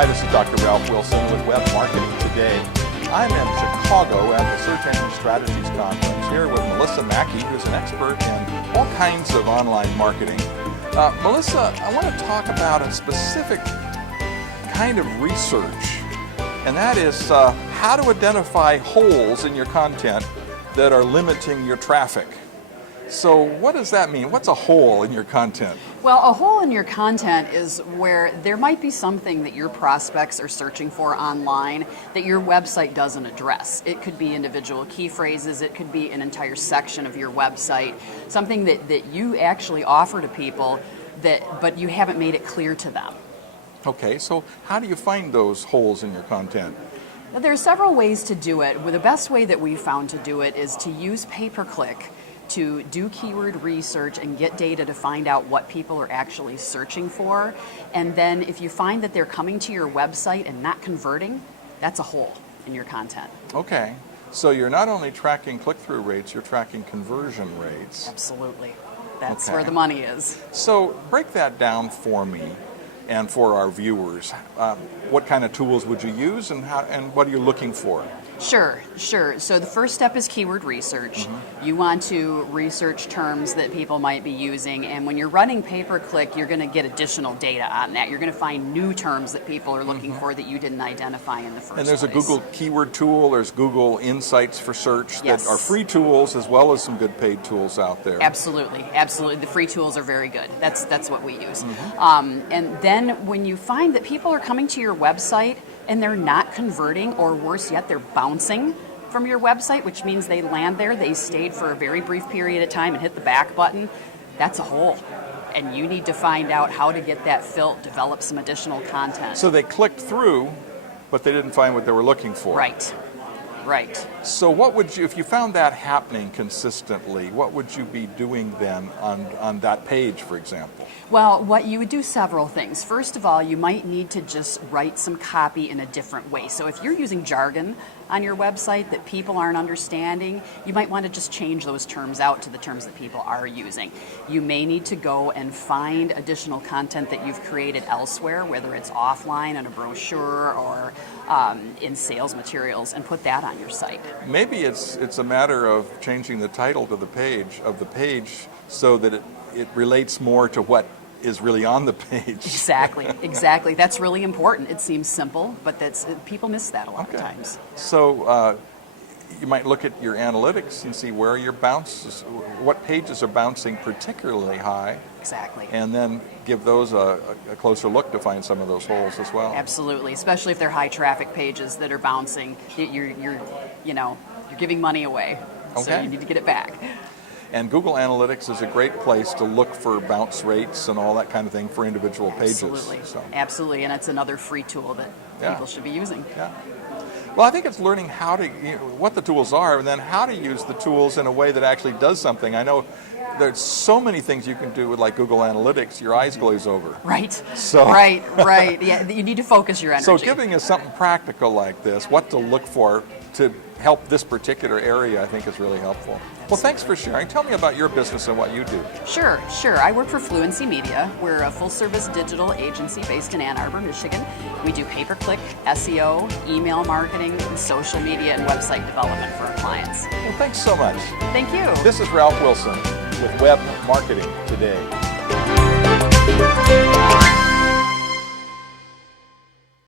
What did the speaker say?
Hi, this is Dr. Ralph Wilson with Web Marketing Today. I'm in Chicago at the Search Engine Strategies Conference here with Melissa Mackey, who's an expert in all kinds of online marketing. Melissa, I want to talk about a specific kind of research, and that is how to identify holes in your content that are limiting your traffic. So what does that mean? What's a hole in your content? Well, a hole in your content is where there might be something that your prospects are searching for online that your website doesn't address. It could be individual key phrases, it could be an entire section of your website, something that you actually offer to people but you haven't made it clear to them. Okay, so how do you find those holes in your content? Now, there are several ways to do it. Well, the best way that we've found to do it is to use pay-per-click to do keyword research and get data to find out what people are actually searching for. And then if you find that they're coming to your website and not converting, that's a hole in your content. Okay, so you're not only tracking click-through rates, you're tracking conversion rates. Absolutely. That's Okay. where the money is. So break that down for me and for our viewers. What kind of tools would you use and what are you looking for? Sure. So the first step is keyword research. You want to research terms that people might be using, and when you're running pay-per-click, you're going to get additional data on that. You're going to find new terms that people are looking for that you didn't identify in the first place. And there's a Google Keyword Tool, there's Google Insights for Search Yes. that are free tools as well as some good paid tools out there. Absolutely. The free tools are very good. That's what we use. And then when you find that people are coming to your website and they're not converting, or worse yet, they're bouncing from your website, which means they land there, they stayed for a very brief period of time and hit the back button, that's a hole. And you need to find out how to get that filled, develop some additional content. So they clicked through, but they didn't find what they were looking for. Right. So what would you, if you found that happening consistently, what would you be doing then on that page, for example? Well, what you would do several things. First of all, you might need to just write some copy in a different way. So if you're using jargon on your website that people aren't understanding, you might want to just change those terms out to the terms that people are using. You may need to go and find additional content that you've created elsewhere, whether it's offline in a brochure or in sales materials, and put that on your site. Maybe it's a matter of changing the title to the page so that it relates more to what is really on the page. Exactly. That's really important. It seems simple, but people miss that a lot of times. So you might look at your analytics and see where your bounces, what pages are bouncing particularly high. Exactly. And then give those a closer look to find some of those holes as well. Absolutely, especially if they're high traffic pages that are bouncing. You're giving money away, so you need to get it back. And Google Analytics is a great place to look for bounce rates and all that kind of thing for individual pages. Absolutely, and it's another free tool that people should be using. Yeah. Well, I think it's learning how to, what the tools are, and then how to use the tools in a way that actually does something. I know there's so many things you can do with like Google Analytics, your eyes glaze over. Right. So Right. Yeah, you need to focus your energy. So giving us something practical like this, what to look for to help this particular area, I think is really helpful. Well, thanks for sharing. Tell me about your business and what you do. Sure. I work for Fluency Media. We're a full-service digital agency based in Ann Arbor, Michigan. We do pay-per-click, SEO, email marketing, social media, and website development for our clients. Well, thanks so much. Thank you. This is Ralph Wilson with Web Marketing Today.